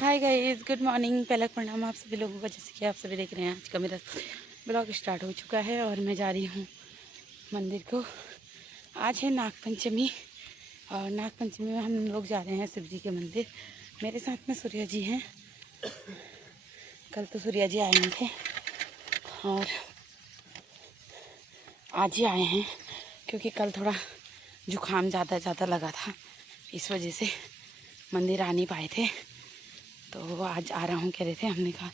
Hi guys, good morning. पहला प्रणाम आप सभी लोगों का, जैसे कि आप सभी देख रहे हैं आज का मेरा ब्लॉग स्टार्ट हो चुका है और मैं जा रही हूँ मंदिर को। आज है नागपंचमी और नागपंचमी में हम लोग जा रहे हैं शिव जी के मंदिर। मेरे साथ में सूर्या जी हैं। कल तो सूर्या जी आए नहीं थे और आज ही आए हैं क्योंकि कल थोड़ा जुकाम ज़्यादा लगा था, इस वजह से मंदिर आ नहीं पाए थे। तो वो आज आ रहा हूँ कह रहे थे। हमने कहा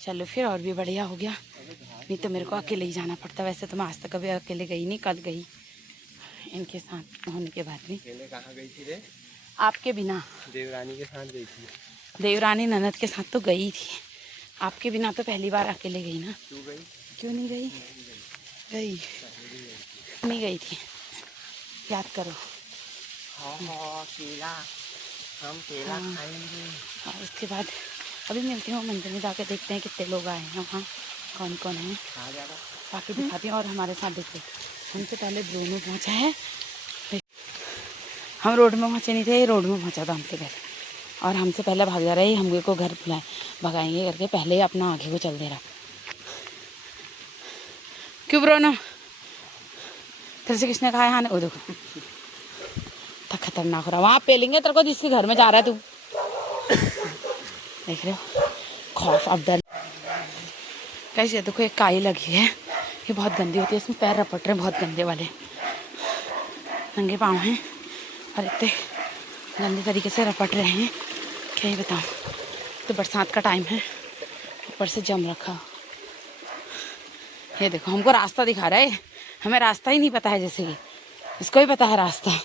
चलो फिर, और भी बढ़िया हो गया, नहीं तो मेरे को अकेले ही जाना पड़ता। वैसे तो मैं आज तक कभी अकेले गई नहीं, कल गई इनके साथ होने के बाद भी। अकेले कहाँ गई थी रे? आपके बिना। देवरानी के साथ गई थी। देवरानी ननद के साथ तो गई थी, आपके बिना तो पहली बार अकेले गई ना। क्यों गई? क्यों नहीं गई? गई नहीं गई थी, याद करो। हाँ, केला, हम केला खाएंगे। और उसके बाद अभी मिलती हूँ मंदिर में, जाके देखते हैं कितने लोग आए हैं वहाँ, कौन कौन है, बाकी दिखाती हैं। और हमारे साथ देखते हमसे पहले ब्रूनो पहुँचा है। हम रोड में पहुँचे नहीं थे, ये रोड में पहुँचा था हमसे पहले और हमसे पहले भाग जा रहा है। हमको को घर बुलाए भगाएंगे करके पहले ही अपना आगे को चल दे रहा। क्यों ब्रूनो, तेरे से किसने कहा है? वो देखो खतरनाक हो रहा। वहाँ पेलेंगे तेरे को जिसके घर में जा रहा है तू। देख रहे हो, खौफ अब डर। कैसे देखो, एक काई लगी है, ये बहुत गंदी होती है, इसमें पैर रपट रहे हैं बहुत गंदे वाले, नंगे पाँव हैं और इतने गंदे तरीके से रपट रहे हैं, क्या ही बताऊँ। तो बरसात का टाइम है, ऊपर से जम रखा। ये देखो हमको रास्ता दिखा रहा है, हमें रास्ता ही नहीं पता है, जैसे कि इसको ही पता है रास्ता।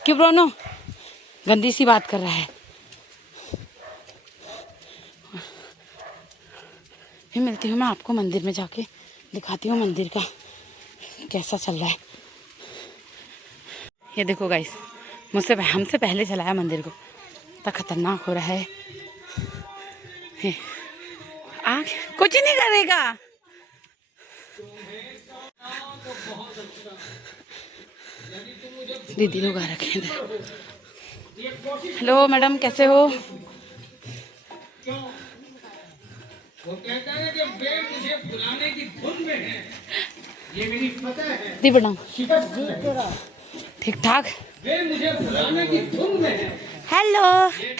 क्यों ब्रोनो गंदी सी बात कर रहा है? फिर मिलती हूँ मैं आपको मंदिर में, जाके दिखाती हूँ मंदिर का कैसा चल रहा है। ये देखो गाइस, हमसे पहले चलाया मंदिर को, इतना खतरनाक हो रहा है। कुछ नहीं करेगा। दीदी लोग आ रखे हैं। हेलो मैडम, कैसे हो? वो कहता है कि वे मुझे बुलाने की धुन में है, ये मेरी फतह है। दी प्रणाम। ठीक ठाक। वे मुझे बुलाने की धुन में है। हेलो,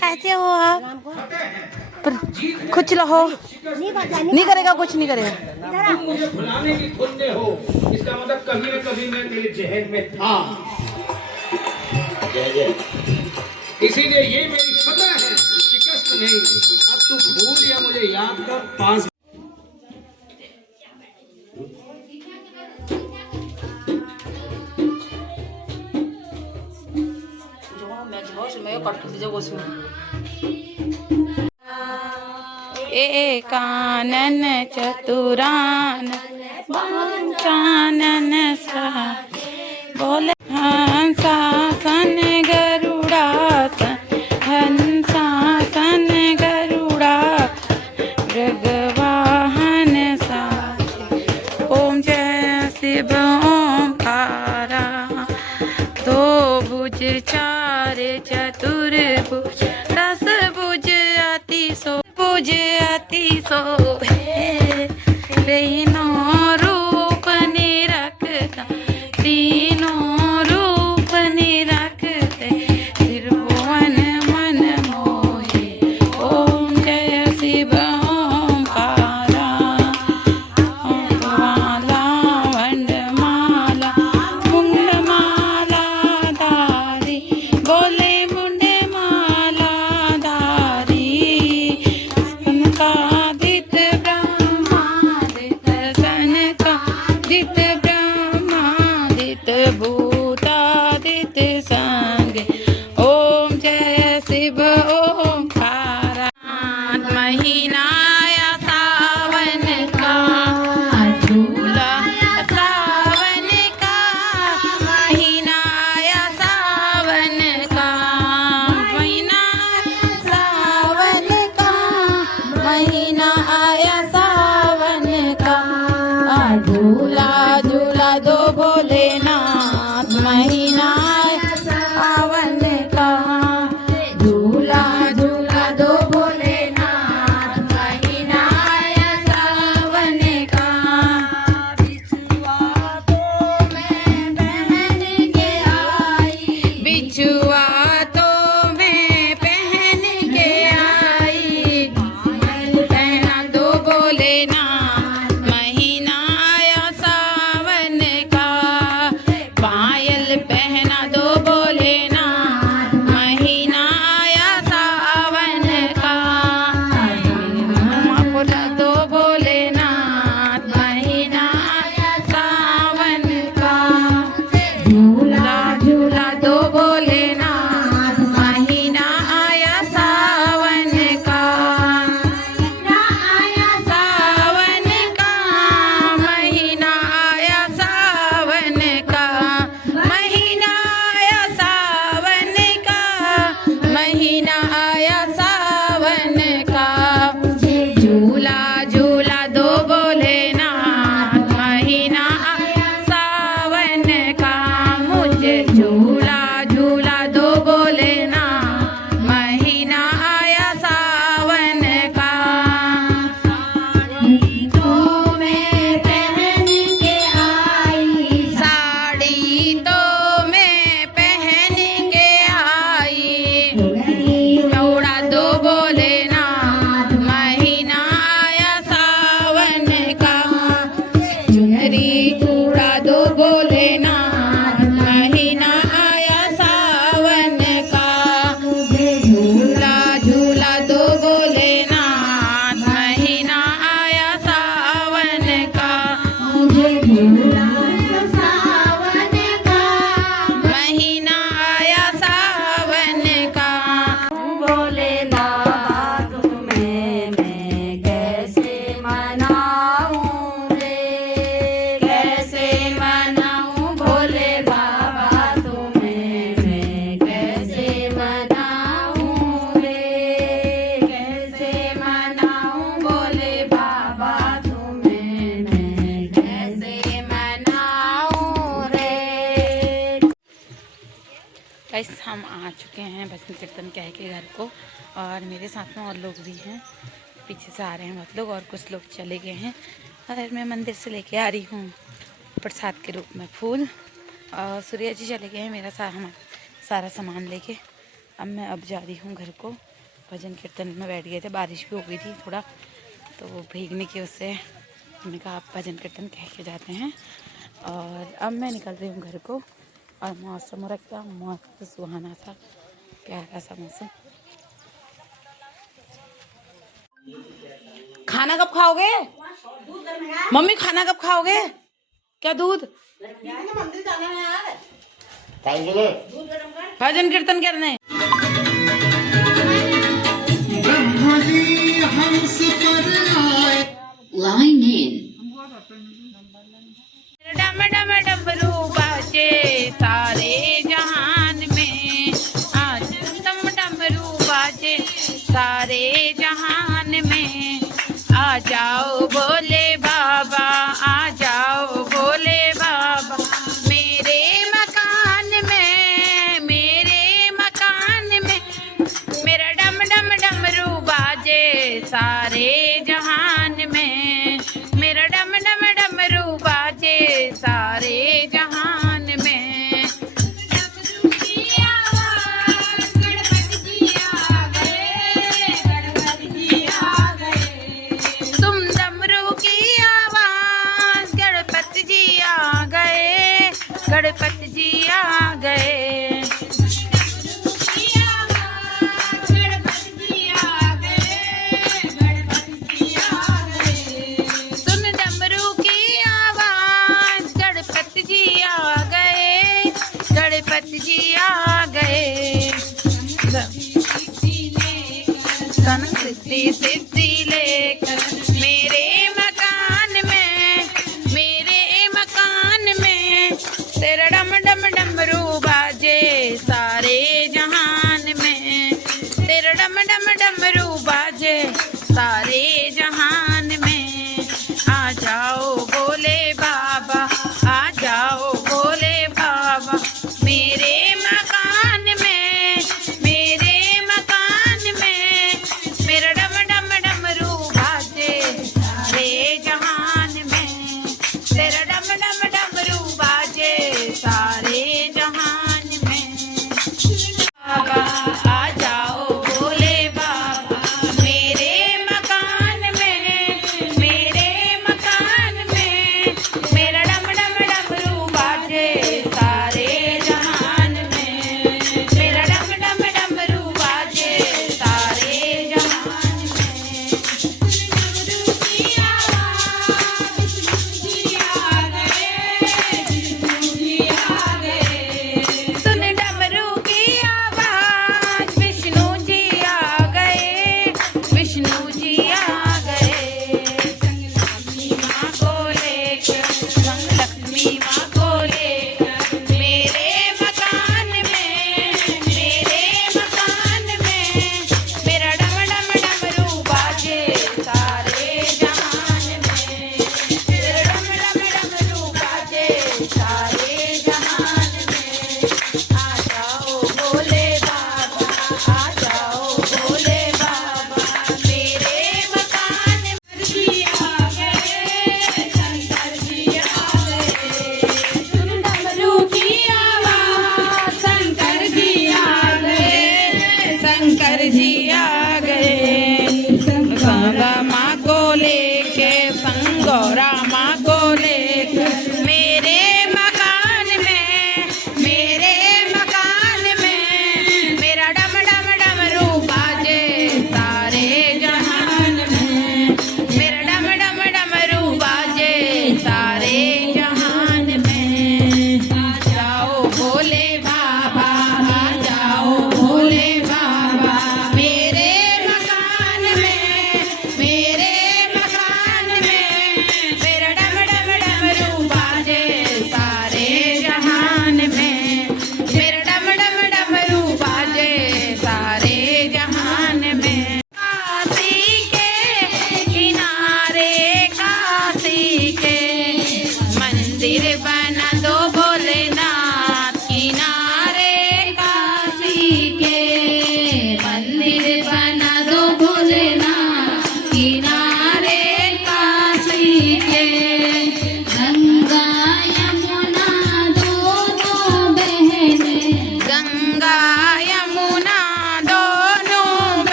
कैसे हो आप? कुछ लो, नहीं करेगा, कुछ नहीं करेगा। तुम मुझे बुलाने की धुन में हो, इसका मतलब कभी न कभी मैं तेरे जहन में था। इसीलिए ये मेरी फतह है, शिकस्त नहीं। अब तू भूल या मुझे याद कर, पास एकानन चतुरान पंचानन सा बोले हंसासन गरुड़ासन, हंसासन गरुड़ा मृगवाहन साचे। ओम जय शिव ओंकारा, दो भुज चार चतुर्भुज, दस भुज अति शोभे, तीनों रूप निरखता, तीनों रूप निरखते, त्रिभुवन मन मोहे। ओम जय शिव ओंकारा, माला वंडमाला मुंडमाला धारी, बोले मुंडे माला धारी, सनकादित ब्रह्मादित, सनकादित ब्रह्मादित, भूतादित संगे। ओम जय शिव ओंकारा। महीना आया सावन का, झूला सावन का, महीना आया सावन का, महीना सावन का, महीना आया सावन का, झूला झूला दो भोलेनाथ, महीना आया शुरुआतों में पहन के आई, पहना दो बोले ना, महीना आया सावन का, पायल पहना दो बोले ना, महीना आया सावन का, बोला दो बोले ना, महीना आया सावन का, झूला झूला दो बोले ना, महीना आया सावन का, महीना आया सावन का, महीना आया सावन का, महीना आया सावन का, महीना आया सावन का, झूला झूला दो बोले ना, महीना आया सावन का, मुझे झूला झूला दो बोले ना, महीना आया सावन का, साड़ी तो मैं पहन के आई, साड़ी तो मैं पहन के आई, चौड़ा दो बोले ना, महीना आया सावन का, चुनरी चूड़ा दो बोले ना, महीना आया सावन का, झूला झूला दो बोले ना, महीना आया सावन का, मुझे झूला सावन का, महीना आया सावन का, बोले बाबा तुम्हें मैं कैसे मनाऊं रे, कैसे मनाऊं भोले बाबा तुम्हें मैं कैसे मनाऊं रे, कैसे मनाऊं भोले बाबा तुम्हें मैं कैसे मनाऊं रे। गाइस हम आ चुके हैं भजन कीर्तन कह के घर को, और मेरे साथ में और लोग भी हैं, पीछे से आ रहे हैं बहुत लोग, और कुछ लोग चले गए हैं, और मैं मंदिर से लेके आ रही हूँ प्रसाद के रूप में फूल, और सूर्या जी चले गए हैं मेरा सारा सामान लेके। अब मैं जा रही हूँ घर को, भजन कीर्तन में बैठ गए थे, बारिश भी हो गई थी थोड़ा, तो वो भीगने की उससे हमने कहा आप भजन कीर्तन कह के जाते हैं, और अब मैं निकल रही हूँ घर को, और मौसम और क्या मौसम सुहाना था, प्यारा सा मौसम। खाना कब खाओगे मम्मी, खाना कब खाओगे? क्या दूध? भजन कीर्तन करने। Line in. डम डम डमरू बाजे सारे जहान में, आज डम डमरू बाजे सारे जहान में, आ जाओ भोले बाबा, आ जाओ भोले बाबा, मेरे मकान में, मेरे मकान में, मेरा डम डम डमरू बाजे सारे जहान में, मेरा डम डम डम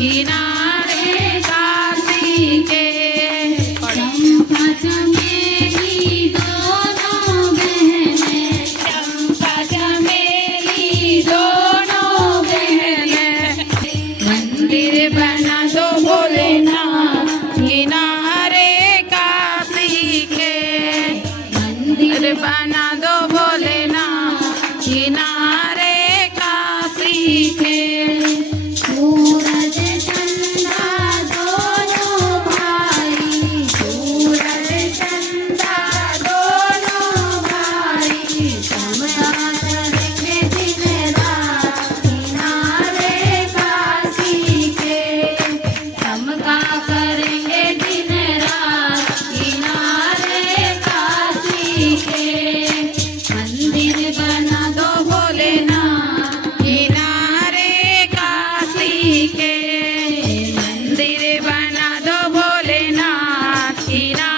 किनारे काशी के। चंपा चमेली दोनों बहनें, चंपा चमेली दोनों बहनें, मंदिर बना दो भोलेनाथ किनारे काशी के। मंदिर बना दो भोलेनाथ किनारे काशी के। सूरज चंदा दोनों भाई, सूरज चंदा दोनों भाई, चमका करेंगे दिन रात किनारे काशी के। चमका करेंगे दिन रात किनारे काशी के। मंदिर बना दो भोलेनाथ किनारे काशी के। मंदिर बना दो भोलेनाथ किनारे